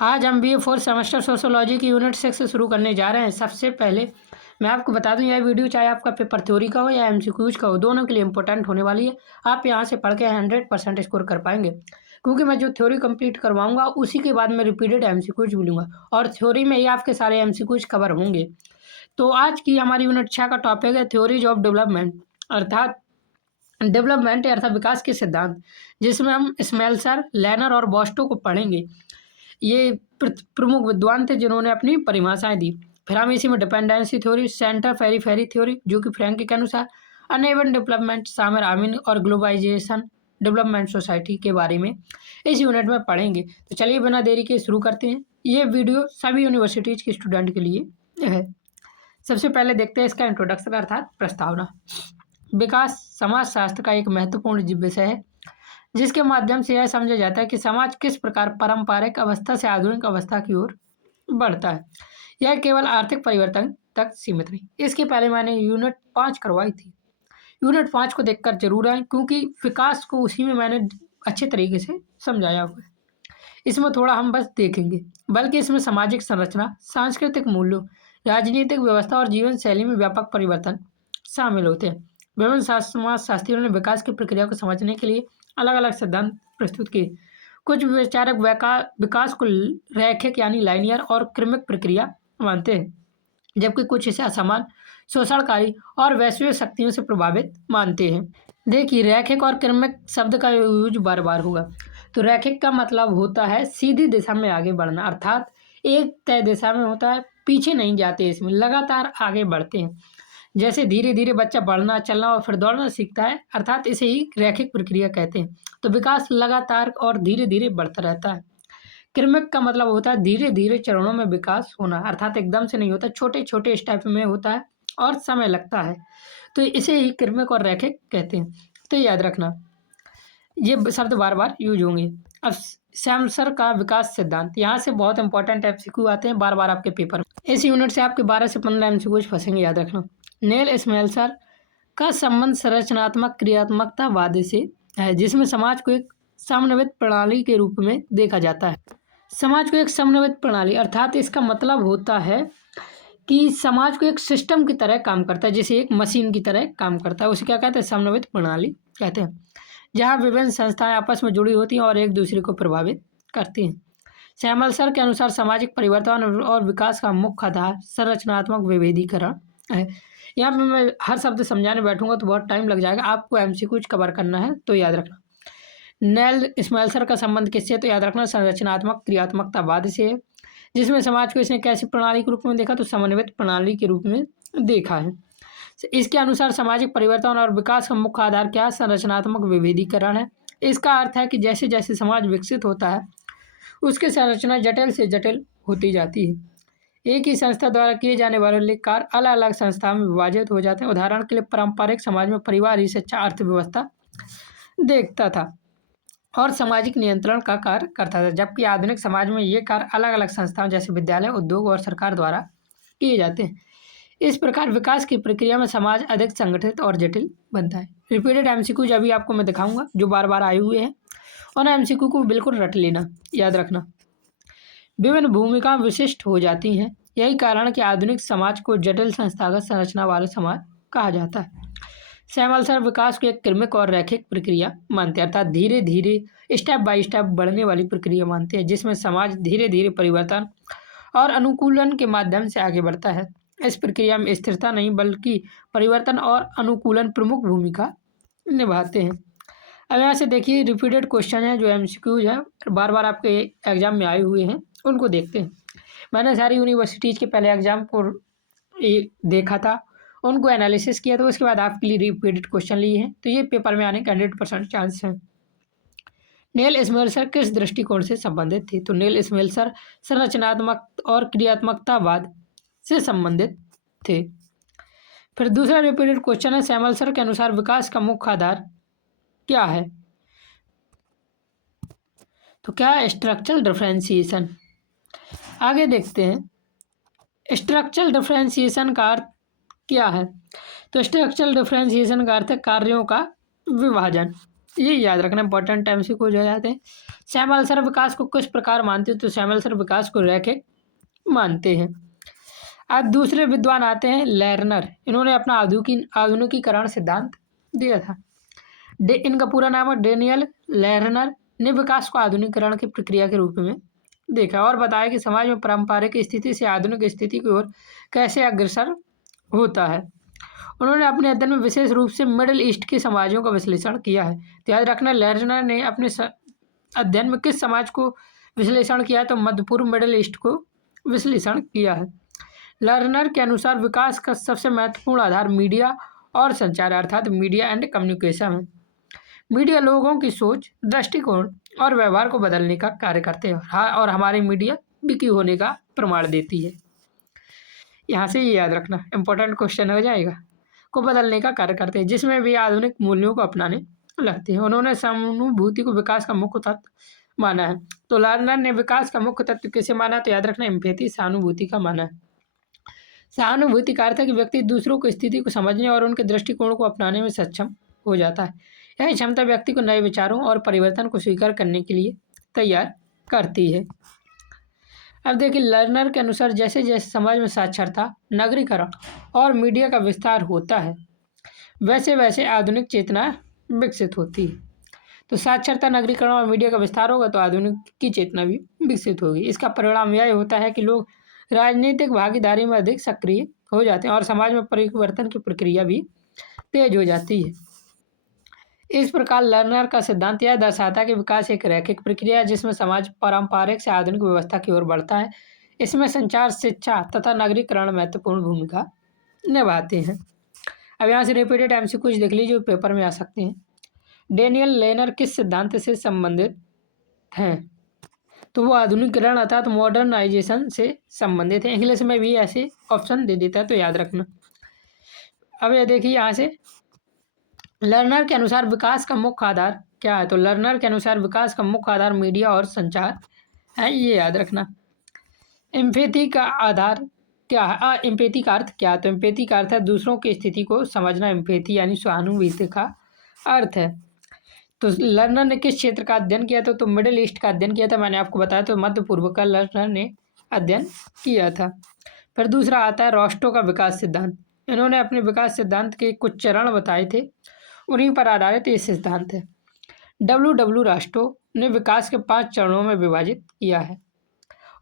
आज हम BA 4 semester sociology की यूनिट 6 से शुरू करने जा रहे हैं। सबसे पहले मैं आपको बता दूं, यह वीडियो चाहे आपका पेपर थ्योरी का हो या MCQs का हो, दोनों के लिए इंपॉर्टेंट होने वाली है। आप यहां से पढ़ के 100% स्कोर कर पाएंगे, क्योंकि मैं जो थ्योरी कंप्लीट करवाऊंगा उसी के बाद मैं रिपीटेड MCQs भी लूँगा और थ्योरी में ही आपके सारे MCQs कवर होंगे। तो आज की हमारी यूनिट 6 का टॉपिक है थ्योरीज ऑफ डेवलपमेंट, अर्थात डेवलपमेंट अर्थात विकास के सिद्धांत, जिसमें हम स्मेल्सर, लैनर और बॉस्टो को पढ़ेंगे। ये प्रमुख विद्वान थे जिन्होंने अपनी परिभाषाएं दी। फिर हम इसी में डिपेंडेंसी थ्योरी, सेंटर फेरी थ्योरी जो कि फ्रैंकी के अनुसार, अनइवन डेवलपमेंट, सामर आमीन और ग्लोबलाइजेशन डेवलपमेंट सोसाइटी के बारे में इस यूनिट में पढ़ेंगे। तो चलिए बिना देरी के शुरू करते हैं। ये वीडियो सभी यूनिवर्सिटीज़ के स्टूडेंट के लिए है। सबसे पहले देखते हैं इसका इंट्रोडक्शन अर्थात प्रस्तावना। विकास समाजशास्त्र का एक महत्वपूर्ण विषय है, जिसके माध्यम से यह समझा जाता है कि समाज किस प्रकार पारंपरिक अवस्था से आधुनिक अवस्था की ओर बढ़ता है। यह केवल आर्थिक परिवर्तन तक सीमित नहीं। इसके पहले मैंने यूनिट 5 करवाई थी। यूनिट 5 को देखकर जरूर आए, क्योंकि विकास को उसी में मैंने अच्छे तरीके से समझाया हुआ है। इसमें थोड़ा हम बस देखेंगे, बल्कि इसमें सामाजिक संरचना, सांस्कृतिक मूल्यों, राजनीतिक व्यवस्था और जीवन शैली में व्यापक परिवर्तन शामिल होते हैं। विभिन्न समाजशास्त्रियों ने विकास की प्रक्रिया को समझने के लिए अलग अलग सिद्धांत प्रस्तुत किए। कुछ विचारक विकास को रैखिक यानी लाइनियर और क्रमिक प्रक्रिया मानते हैं, जबकि कुछ इसे असमान, शोषणकारी और वैश्विक शक्तियों से प्रभावित मानते हैं। देखिए, रैखिक और क्रमिक शब्द का यूज बार बार होगा। तो रैखिक का मतलब होता है सीधी दिशा में आगे बढ़ना, अर्थात एक तय दिशा में होता है, पीछे नहीं जाते, इसमें लगातार आगे बढ़ते हैं। जैसे धीरे धीरे बच्चा बढ़ना, चलना और फिर दौड़ना सीखता है, अर्थात इसे ही रैखिक प्रक्रिया कहते हैं। तो विकास लगातार और धीरे धीरे बढ़ता रहता है। क्रमिक का मतलब होता है धीरे धीरे चरणों में विकास होना, अर्थात एकदम से नहीं होता, छोटे छोटे स्टेप में होता है और समय लगता है। तो इसे ही क्रमिक और रैखिक कहते हैं। तो याद रखना, ये शब्द बार बार यूज होंगे। अब सैमसर का विकास सिद्धांत, यहाँ से बहुत इंपॉर्टेंट MCQ आते हैं बार बार आपके पेपर में। इस यूनिट से आपके 12 से 15 MCQ फंसेंगे, याद रखना। नेल स्मेल्सर का संबंध संरचनात्मक क्रियात्मकतावाद से है, जिसमें समाज को एक समन्वित प्रणाली के रूप में देखा जाता है। समाज को एक समन्वित प्रणाली, अर्थात इसका मतलब होता है कि समाज को एक सिस्टम की तरह काम करता है, जैसे एक मशीन की तरह काम करता है। उसे क्या कहते हैं? समन्वित प्रणाली कहते हैं, जहाँ विभिन्न संस्थाएं आपस में जुड़ी होती हैं और एक दूसरे को प्रभावित करती हैं। सैमल्सर के अनुसार सामाजिक परिवर्तन और विकास का मुख्य आधार संरचनात्मक विभेदीकरण है। यहाँ पे मैं हर शब्द समझाने बैठूंगा तो बहुत टाइम लग जाएगा, आपको MCQs कवर करना है, तो याद रखना। नेल स्मेल्सर का संबंध किससे? तो याद रखना संरचनात्मक क्रियात्मकतावाद से है, जिसमें समाज को इसने कैसी प्रणाली के रूप में देखा? तो समन्वित प्रणाली के रूप में देखा है। इसके अनुसार सामाजिक परिवर्तन और विकास का मुख्य आधार क्या है? संरचनात्मक विभेदीकरण है। इसका अर्थ है कि जैसे जैसे समाज विकसित होता है, उसकी संरचना जटिल से जटिल होती जाती है। एक ही संस्था द्वारा किए जाने वाले कार्य अलग अलग संस्थाओं में विभाजित हो जाते हैं। उदाहरण के लिए पारंपरिक समाज में परिवार ही शिक्षा, अर्थव्यवस्था देखता था और सामाजिक नियंत्रण का कार्य करता था, जबकि आधुनिक समाज में ये कार्य अलग अलग संस्थाओं जैसे विद्यालय, उद्योग और सरकार द्वारा किए जाते हैं। इस प्रकार विकास की प्रक्रिया में समाज अधिक संगठित और जटिल बनता है। रिपीटेड MCQ अभी आपको मैं दिखाऊंगा जो बार बार आए हुए हैं, और MCQ को बिल्कुल रट लेना, याद रखना। विभिन्न भूमिका विशिष्ट हो जाती हैं। यही कारण है कि आधुनिक समाज को जटिल संस्थागत संरचना वाले समाज कहा जाता है। सैमल्सर विकास को एक क्रमिक और रैखिक प्रक्रिया मानते हैं, अर्थात धीरे धीरे स्टेप बाय स्टेप बढ़ने वाली प्रक्रिया मानते हैं, जिसमें समाज धीरे धीरे परिवर्तन और अनुकूलन के माध्यम से आगे बढ़ता है। इस प्रक्रिया में स्थिरता नहीं बल्कि परिवर्तन और अनुकूलन प्रमुख भूमिका निभाते हैं। अब यहाँ से देखिए, रिपीटेड क्वेश्चन है जो MCQs हैं, बार बार आपके एग्जाम में आए हुए हैं, उनको देखते हैं। मैंने सारी यूनिवर्सिटीज़ के पहले एग्जाम को देखा था, उनको एनालिसिस किया, तो उसके बाद आपके लिए रिपीटेड क्वेश्चन लिए हैं, तो ये पेपर में आने का 100% चांस है। नेल स्मेल्सर किस दृष्टिकोण से संबंधित थे? तो नेल स्मेल्सर संरचनात्मक और क्रियात्मकतावाद से संबंधित थे। फिर दूसरा रिपीटेड क्वेश्चन है, सैमल्सर के अनुसार विकास का मुख्य आधार क्या है? तो क्या है? Structural differentiation. आगे देखते हैं, स्ट्रक्चरल डिफरेंशिएशन का अर्थ क्या है? तो स्ट्रक्चरल डिफरेंशिएशन का अर्थ है कार्यों का विभाजन। ये याद रखना, इंपॉर्टेंट MCQ हो जाते हैं। समअल्सर विकास को किस प्रकार मानते हैं? तो समअल्सर विकास को रैखिक मानते हैं। अब दूसरे विद्वान आते हैं लर्नर। इन्होंने अपना आधुनिकीकरण सिद्धांत दिया था। इनका पूरा नाम है डेनियल लर्नर ने विकास को आधुनिकीकरण की प्रक्रिया के रूप में देखा और बताया कि समाज में पारंपरिक स्थिति से आधुनिक स्थिति की ओर कैसे अग्रसर होता है। उन्होंने अपने अध्ययन में विशेष रूप से मिडिल ईस्ट के समाजों का विश्लेषण किया है। तो याद रखना, लर्नर ने अपने अध्ययन में किस समाज को विश्लेषण किया है? तो मध्य पूर्व मिडिल ईस्ट को विश्लेषण किया है। लर्नर के अनुसार विकास का सबसे महत्वपूर्ण आधार मीडिया और संचार अर्थात मीडिया एंड कम्युनिकेशन है। मीडिया लोगों की सोच, दृष्टिकोण और व्यवहार को बदलने का कार्य करते हैं और हमारी मीडिया बिकी होने का प्रमाण देती है। यहाँ से ये याद रखना, इंपॉर्टेंट क्वेश्चन हो जाएगा। को बदलने का कार्य करते हैं, जिसमें वे आधुनिक मूल्यों को अपनाने लगते हैं। उन्होंने सहानुभूति को विकास का मुख्य तत्व माना है। तो लर्नर ने विकास का मुख्य तत्व किसे माना? तो याद रखना, एम्पैथी, सहानुभूति का माना है। सहानुभूति का अर्थ है कि व्यक्ति दूसरों की स्थिति को समझने और उनके दृष्टिकोण को अपनाने में सक्षम हो जाता है। यह क्षमता व्यक्ति को नए विचारों और परिवर्तन को स्वीकार करने के लिए तैयार करती है। अब देखिए, लर्नर के अनुसार जैसे जैसे समाज में साक्षरता, नगरीकरण और मीडिया का विस्तार होता है, वैसे वैसे आधुनिक चेतना विकसित होती है। तो साक्षरता, नगरीकरण और मीडिया का विस्तार होगा तो आधुनिक की चेतना भी विकसित होगी। इसका परिणाम यह होता है कि लोग राजनीतिक भागीदारी में अधिक सक्रिय हो जाते हैं और समाज में परिवर्तन की प्रक्रिया भी तेज हो जाती है। इस प्रकार लर्नर का सिद्धांत यह दर्शाता है कि विकास एक रैखिक प्रक्रिया है जिसमें समाज पारंपरिक से आधुनिक व्यवस्था की ओर बढ़ता है। इसमें संचार, शिक्षा तथा नगरीकरण महत्वपूर्ण भूमिका निभाते हैं। अब यहाँ से रिपीटेड MCQ देख लीजिए, जो पेपर में आ सकते हैं। डेनियल लर्नर किस सिद्धांत से संबंधित हैं? तो वो आधुनिकीकरण अर्थात मॉडर्नाइजेशन से संबंधित है। इंग्लिश में भी ऐसे ऑप्शन दे देता है, तो याद रखना। अब ये देखिए, यहाँ से लर्नर के अनुसार विकास का मुख्य आधार क्या है? तो लर्नर के अनुसार विकास का मुख्य आधार मीडिया और संचार है, ये याद रखना। एम्पैथी का आधार क्या है? एम्पैथी का अर्थ क्या है? तो एम्पैथी का अर्थ है दूसरों की स्थिति को समझना। एम्पैथी यानी सहानुभूति का अर्थ है। तो लर्नर ने किस क्षेत्र का अध्ययन किया था? तो मिडिल ईस्ट का अध्ययन किया था। मैंने आपको बताया, तो मध्य पूर्व का लर्नर ने अध्ययन किया था। फिर दूसरा आता है रोस्टो का विकास सिद्धांत। इन्होंने अपने विकास सिद्धांत के कुछ चरण बताए थे, उन्हीं पर आधारित ये सिद्धांत है। W रोस्टो ने विकास के 5 चरणों में विभाजित किया है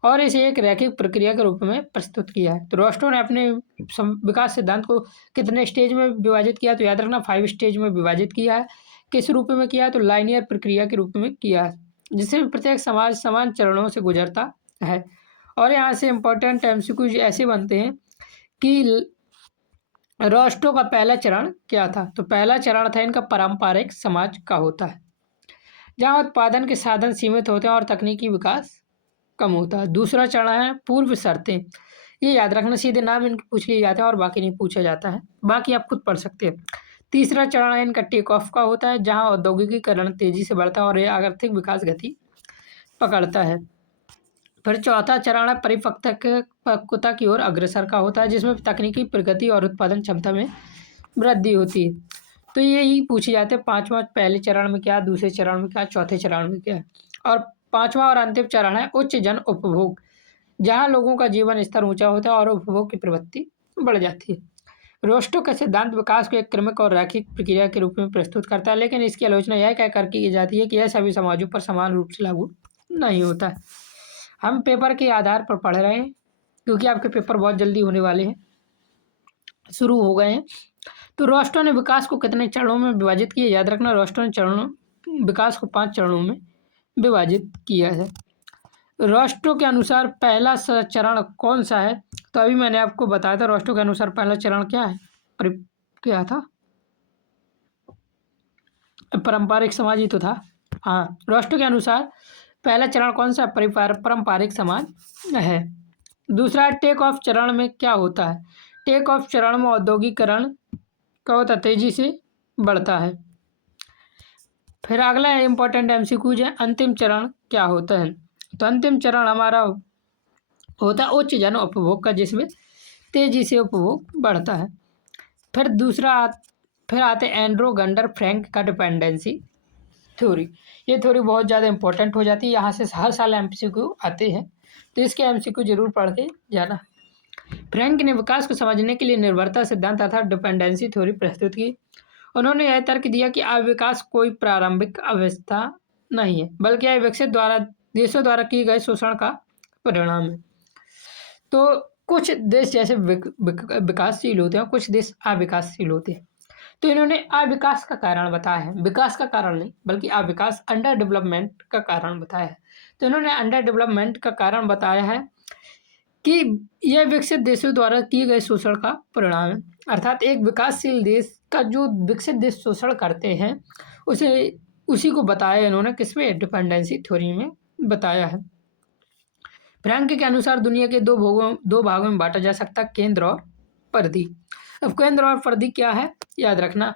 और इसे एक रैखिक प्रक्रिया के रूप में प्रस्तुत किया है। तो रोस्टो ने अपने विकास सिद्धांत को कितने स्टेज में विभाजित किया? तो याद रखना, 5 स्टेज में विभाजित किया है। किस रूप में किया है? तो लाइनियर प्रक्रिया के रूप में किया है, जिसमें प्रत्येक समाज समान चरणों से गुजरता है। और यहाँ से इम्पोर्टेंट MCQ ऐसे बनते हैं कि रोस्टो का पहला चरण क्या था? तो पहला चरण था इनका पारंपरिक समाज का होता है, जहाँ उत्पादन के साधन सीमित होते हैं और तकनीकी विकास कम होता है। दूसरा चरण है पूर्व शर्तें। ये याद रखना, सीधे नाम इनके पूछ लिए जाते हैं और बाकी नहीं पूछा जाता है, बाकी आप खुद पढ़ सकते हैं। तीसरा चरण है इनका टेक ऑफ का होता है, जहाँ औद्योगिकीकरण तेजी से बढ़ता है और यह आर्थिक विकास गति पकड़ता है। फिर चौथा चरण है परिपक्वता की ओर अग्रसर का होता है, जिसमें तकनीकी प्रगति और उत्पादन क्षमता में वृद्धि होती है। तो यही पूछे जाते हैं, पांचवा पहले चरण में क्या, दूसरे चरण में क्या, चौथे चरण में क्या। और पांचवा और अंतिम चरण है उच्च जन उपभोग, जहाँ लोगों का जीवन स्तर ऊंचा होता है और उपभोग की प्रवृत्ति बढ़ जाती है। रोस्टो का सिद्धांत विकास को एक क्रमिक और रैखिक प्रक्रिया के रूप में प्रस्तुत करता है, लेकिन इसकी आलोचना यह कहकर की जाती है कि यह सभी समाजों पर समान रूप से लागू नहीं होता है। हम पेपर के आधार पर पढ़ रहे हैं, क्योंकि आपके पेपर बहुत जल्दी होने वाले हैं, शुरू हो गए हैं। तो रोस्टो ने विकास को कितने चरणों में विभाजित किया? याद रखना, रोस्टो ने विकास को 5 चरणों में विभाजित किया है। रोस्टो के अनुसार पहला चरण कौन सा है? तो अभी मैंने आपको बताया था, रोस्टो के अनुसार पहला चरण क्या है, क्या था, पारंपरिक समाज ही तो था। हाँ, रोस्टो के अनुसार पहला चरण कौन सा? पारंपरिक समाज है। दूसरा टेक ऑफ चरण में क्या होता है? टेक ऑफ चरण में औद्योगिकरण का होता तेजी से बढ़ता है। फिर अगला इम्पोर्टेंट MCQ है, अंतिम चरण क्या होता है? तो अंतिम चरण हमारा होता है उच्च जन उपभोग का, जिसमें तेजी से उपभोग बढ़ता है। फिर आते एंड्रो गंडर फ्रैंक का डिपेंडेंसी थ्योरी। ये थ्योरी बहुत ज़्यादा इंपॉर्टेंट हो जाती है, यहाँ से हर साल एमसीक्यू आते हैं, तो इसके एमसीक्यू जरूर पढ़ के जाना। फ्रैंक ने विकास को समझने के लिए निर्भरता सिद्धांत अर्थात डिपेंडेंसी थ्योरी प्रस्तुत की। उन्होंने यह तर्क दिया कि अविकास कोई प्रारंभिक अवस्था नहीं है, बल्कि यह विकसित देशों द्वारा किए गए शोषण का परिणाम है। तो कुछ देश जैसे विकासशील होते हैं, कुछ देश अविकासशील होते हैं। तो इन्होंने अविकास का कारण बताया है, विकास का कारण नहीं बल्कि अविकास, अंडर डेवलपमेंट का कारण बताया है। तो इन्होंने अंडर डेवलपमेंट का कारण बताया है कि यह विकसित देशों द्वारा किए गए शोषण का परिणाम है, अर्थात एक विकासशील देश का जो विकसित देश शोषण करते हैं उसी को बताया इन्होंने किसमें, डिपेंडेंसी थ्योरी में बताया है। फ्रैंक के अनुसार दुनिया के दो भागों में बांटा जा सकता है, केंद्र और परिधि। अब केंद्र और परिधि क्या है याद रखना,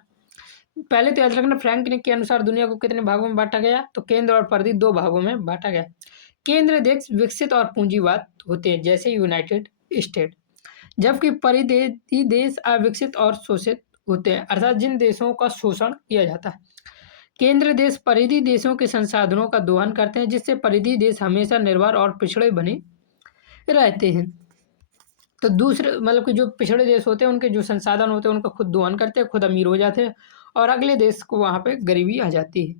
पहले तो याद रखना फ्रैंक के अनुसार दुनिया को कितने भागों में बांटा गया, तो केंद्र और परिधि दो भागों में बांटा गया। केंद्र देश विकसित और पूंजीवाद होते हैं जैसे यूनाइटेड स्टेट, जबकि परिधि देश अविकसित और शोषित होते हैं, अर्थात जिन देशों का शोषण किया जाता है। केंद्र देश परिधि देशों के संसाधनों का दोहन करते हैं, जिससे परिधि देश हमेशा निर्भर और पिछड़े बने रहते हैं। तो दूसरे मतलब कि जो पिछड़े देश होते हैं उनके जो संसाधन होते हैं उनका खुद दोहन करते हैं, खुद अमीर हो जाते हैं और अगले देश को वहाँ पे गरीबी आ जाती है,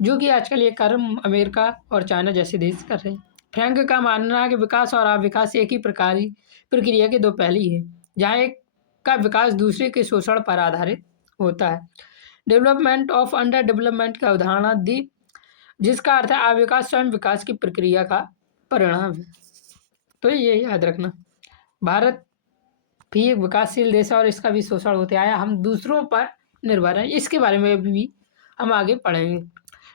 जो कि आजकल ये कर्म अमेरिका और चाइना जैसे देश कर रहे हैं। फ्रैंक का मानना है कि विकास और अविकास एक ही प्रक्रिया के दो पहलू हैं, जहाँ एक का विकास दूसरे के शोषण पर आधारित होता है। डेवलपमेंट ऑफ अंडर डेवलपमेंट का उदाहरण दी, जिसका अर्थ है अविकास स्वयं विकास की प्रक्रिया का परिणाम है। तो ये याद रखना, भारत भी एक विकासशील देश है और इसका भी शोषण होते आया, हम दूसरों पर निर्भर हैं, इसके बारे में भी हम आगे पढ़ेंगे।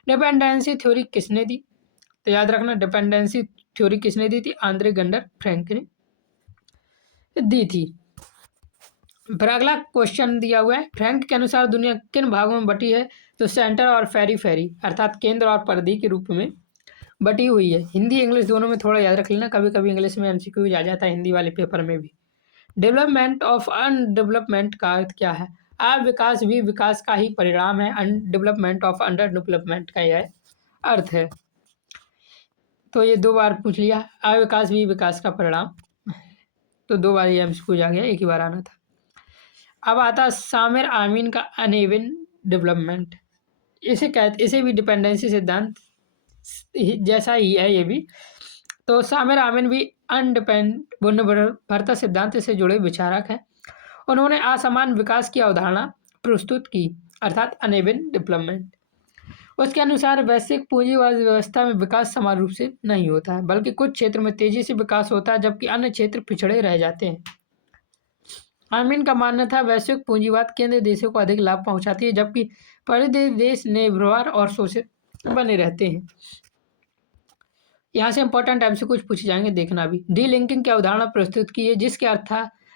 डिपेंडेंसी थ्योरी किसने दी, तो याद रखना डिपेंडेंसी थ्योरी किसने दी थी, आंद्रे गंडर फ्रैंक ने दी थी। फिर अगला क्वेश्चन दिया हुआ है, फ्रैंक के अनुसार दुनिया किन भागों में बटी है, तो सेंटर और फेरी अर्थात केंद्र और परिधि के रूप में बटी हुई है। हिंदी इंग्लिश दोनों में थोड़ा याद रख लेना, कभी कभी इंग्लिश में एमसीक्यू आ जाता है, हिंदी वाले पेपर में भी। डेवलपमेंट ऑफ अनडेवलपमेंट का अर्थ क्या है, अविकास भी विकास का ही परिणाम है, अनडेवलपमेंट ऑफ अंडर डेवलपमेंट का यह अर्थ है। तो ये दो बार पूछ लिया, अविकास भी विकास का परिणाम, तो दो बार ये एमसीक्यू आ गया, एक ही बार आना था। अब आता सामिर आमीन का अनइवन डेवलपमेंट, इसे भी डिपेंडेंसी सिद्धांत जैसा ही है ये भी। तो सामिर आमीन भी निर्भरता सिद्धांत से जुड़े विचारक हैं। उन्होंने असमान विकास की अवधारणा प्रस्तुत की, अर्थात अनइवन डेवलपमेंट। उसके अनुसार वैश्विक पूंजीवाद व्यवस्था में विकास समान रूप से नहीं होता है, बल्कि कुछ क्षेत्र में तेजी से विकास होता है जबकि अन्य क्षेत्र पिछड़े रह जाते हैं। आमीन का मानना था वैश्विक पूंजीवाद केंद्रीय देशों को अधिक लाभ पहुंचाती है, जबकि परिधि देश निर्भर और शोषित बने रहते हैं। यहाँ से इंपॉर्टेंट एमसीक्यू कुछ पूछे जाएंगे, देखना भी। डी लिंकिंग की अवधारणा प्रस्तुत की है, जिसके अर्थ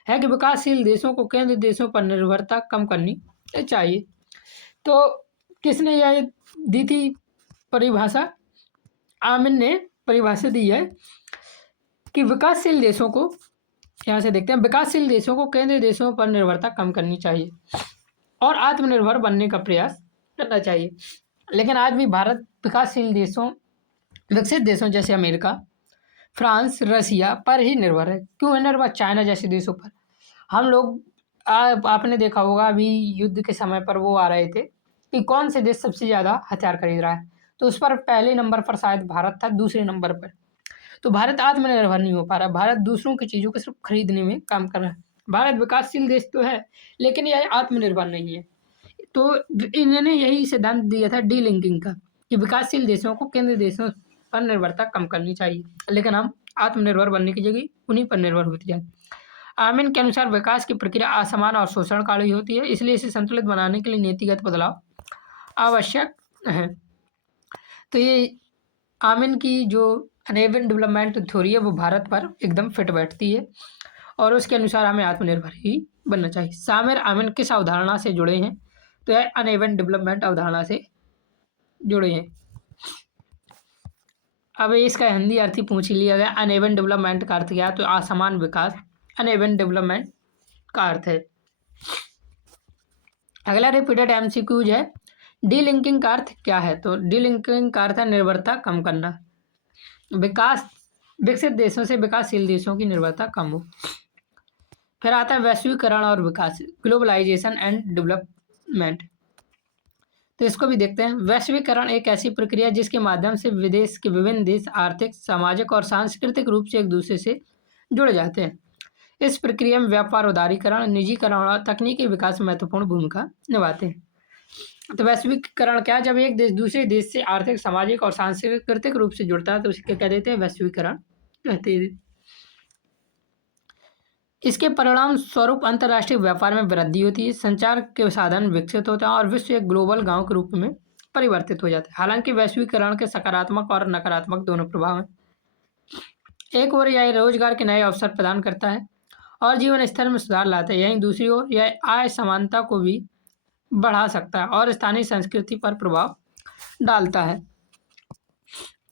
है कि विकासशील देशों को केंद्रीय देशों पर निर्भरता कम करनी चाहिए। तो किसने यह दी थी परिभाषा, आमीन ने परिभाषा दी है कि विकासशील देशों को, यहाँ से देखते हैं, विकासशील देशों को केंद्रीय देशों पर निर्भरता कम करनी चाहिए और आत्मनिर्भर बनने का प्रयास करना चाहिए। लेकिन आज भी भारत विकासशील देशों, विकसित देशों जैसे अमेरिका, फ्रांस, रसिया पर ही निर्भर है। क्यों है निर्भर, चाइना जैसे देशों पर। हम लोग आपने देखा होगा अभी युद्ध के समय पर वो आ रहे थे कि कौन से देश सबसे ज़्यादा हथियार खरीद रहा है, तो उस पर पहले नंबर पर शायद भारत था, दूसरे नंबर पर। तो भारत आत्मनिर्भर नहीं हो पा रहा, भारत दूसरों की चीज़ों को सिर्फ खरीदने में काम कर रहा है। भारत विकासशील देश तो है लेकिन यह आत्मनिर्भर नहीं है। तो इन्होंने यही सिद्धांत दिया था डी लिंकिंग का कि विकासशील देशों को केंद्रीय देशों पर निर्भरता कम करनी चाहिए, लेकिन हम आत्मनिर्भर बनने की जगह उन्हीं पर निर्भर होते जाए। आमीन के अनुसार विकास की प्रक्रिया असमान और शोषणकारी होती है, इसलिए इसे संतुलित बनाने के लिए नीतिगत बदलाव आवश्यक है। तो ये आमीन की जो अनइवन डेवलपमेंट थ्योरी है वो भारत पर एकदम फिट बैठती है और उसके अनुसार हमें आत्मनिर्भर ही बनना चाहिए। सामिर आमीन किस अवधारणा से जुड़े हैं, तो यह अनइवन डेवलपमेंट अवधारणा से जुड़े हैं। अब इसका हिंदी अर्थ ही पूछ लिया गया, अनइवन डेवलपमेंट का अर्थ क्या है, तो असमान विकास अनइवन डेवलपमेंट का अर्थ है। अगला रिपीटेड एमसीक्यूज है, डीलिंकिंग का अर्थ क्या है? तो डीलिंकिंग का अर्थ है निर्भरता कम करना। विकसित देशों से विकासशील देशों की निर्भरता कम हो। फिर आता है वैश्वीकरण और विकास, ग्लोबलाइजेशन एंड डेवलपमेंट। तो इसको भी देखते हैं। वैश्वीकरण एक ऐसी प्रक्रिया है जिसके माध्यम से विदेश के विभिन्न देश आर्थिक, सामाजिक और सांस्कृतिक रूप से एक दूसरे से जुड़ जाते हैं। इस प्रक्रिया में व्यापार, उदारीकरण, निजीकरण और तकनीकी विकास महत्वपूर्ण भूमिका निभाते हैं। तो वैश्वीकरण क्या है? जब एक देश दूसरे देश से आर्थिक, सामाजिक और सांस्कृतिक रूप से जुड़ता है तो उसके कह देते हैं वैश्वीकरण कहते हैं। इसके परिणाम स्वरूप अंतर्राष्ट्रीय व्यापार में वृद्धि होती है, संचार के साधन विकसित होते हैं और विश्व एक ग्लोबल गांव के रूप में परिवर्तित हो जाता है। हालांकि वैश्वीकरण के सकारात्मक और नकारात्मक दोनों प्रभाव हैं। एक ओर यह रोजगार के नए अवसर प्रदान करता है और जीवन स्तर में सुधार लाता है, यहीं दूसरी ओर यह आय समानता को भी बढ़ा सकता है और स्थानीय संस्कृति पर प्रभाव डालता है।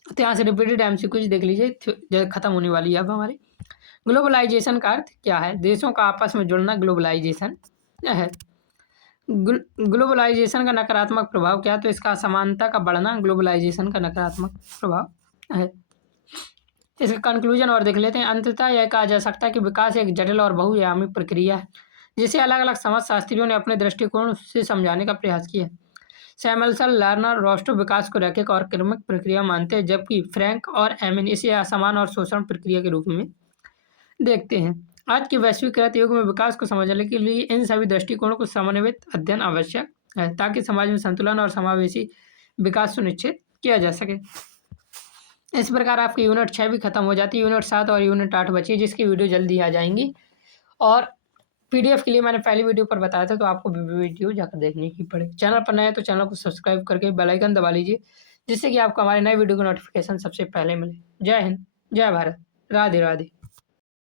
तो यहाँ से रिपीटेड एमसीक्यूज देख लीजिए, खत्म होने वाली है अब हमारी। ग्लोबलाइजेशन का अर्थ क्या है? देशों का आपस में जुड़ना ग्लोबलाइजेशन है। ग्लोबलाइजेशन का नकारात्मक प्रभाव क्या है? तो इसका असमानता का बढ़ना ग्लोबलाइजेशन का नकारात्मक प्रभाव है। इसका कंक्लूजन और देख लेते हैं। अंततः यह कहा जा सकता है कि विकास एक जटिल और बहुआयामी प्रक्रिया है जिसे अलग अलग समाजशास्त्रियों ने अपने दृष्टिकोण से समझाने का प्रयास किया। सैमुअल लर्नर रोस्टो विकास को रैखिक और क्रमिक प्रक्रिया मानते हैं, जबकि फ्रैंक और एमिन इसे असमान और शोषण प्रक्रिया के रूप में देखते हैं। आज के वैश्वीकृत युग में विकास को समझने के लिए इन सभी दृष्टिकोणों को समन्वित अध्ययन आवश्यक है ताकि समाज में संतुलन और समावेशी विकास सुनिश्चित किया जा सके। इस प्रकार आपकी यूनिट 6 भी खत्म हो जाती है। यूनिट 7 और यूनिट 8 बची है जिसकी वीडियो जल्दी आ जाएंगी। और पीडीएफ के लिए मैंने पहली वीडियो पर बताया था, तो आपको वीडियो जाकर देखने की पड़ेगी। चैनल पर नए हैं तो चैनल को सब्सक्राइब करके बेल आइकन दबा लीजिए, जिससे कि आपको हमारे नए वीडियो की नोटिफिकेशन सबसे पहले मिले। जय हिंद, जय भारत, राधे राधे।